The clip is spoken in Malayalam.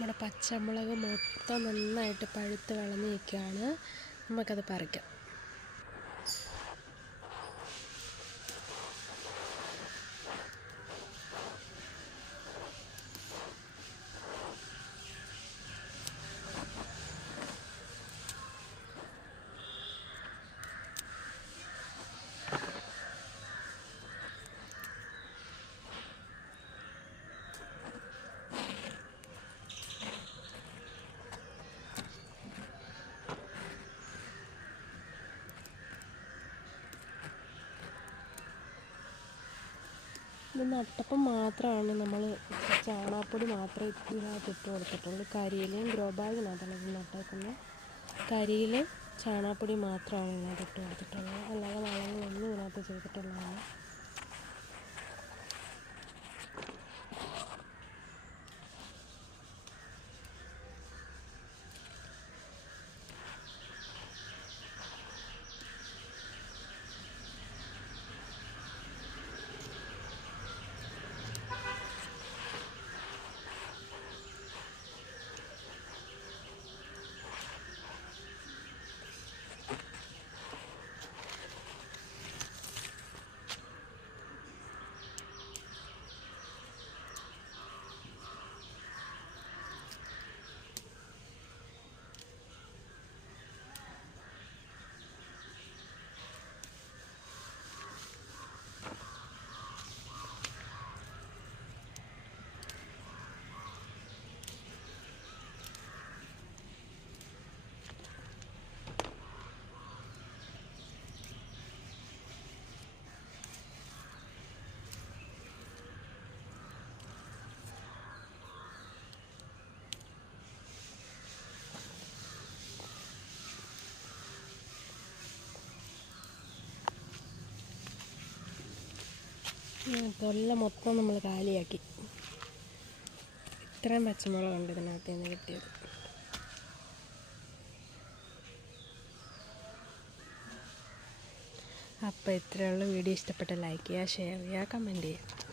നമ്മുടെ പച്ചമുളക് മൊത്തം നന്നായിട്ട് പഴുത്ത് വിളഞ്ഞ് നിൽക്കുകയാണ്. നമുക്കത് പറിക്കാം. ഇത് നട്ടപ്പം മാത്രമാണ് നമ്മൾ ചാണകപ്പൊടി മാത്രമേ ഇതിനകത്ത് ഇട്ട് കൊടുത്തിട്ടുള്ളൂ. കരിയിലയും ഗ്രോ ബാഗിനകത്താണ് ഇത് നട്ടേക്കുന്നത്. കരിയിലയും ചാണകപ്പൊടി മാത്രമാണ് ഇതിനകത്ത് ഇട്ട് കൊടുത്തിട്ടുള്ളത്. അല്ലാതെ വളങ്ങളൊന്നും ഇതിനകത്ത് ചെയ്തിട്ടുള്ളതാണ്. കൊല്ല മൊത്തം നമ്മൾ കാലിയാക്കി. ഇത്രയും പച്ചമുളകുണ്ട് ഇതിനകത്ത് നിന്ന് കിട്ടിയത്. അപ്പോൾ ഇത്രയുള്ള വീഡിയോ ഇഷ്ടപ്പെട്ട ലൈക്ക് ചെയ്യുക, ഷെയർ ചെയ്യുക, കമൻറ്റ് ചെയ്യുക.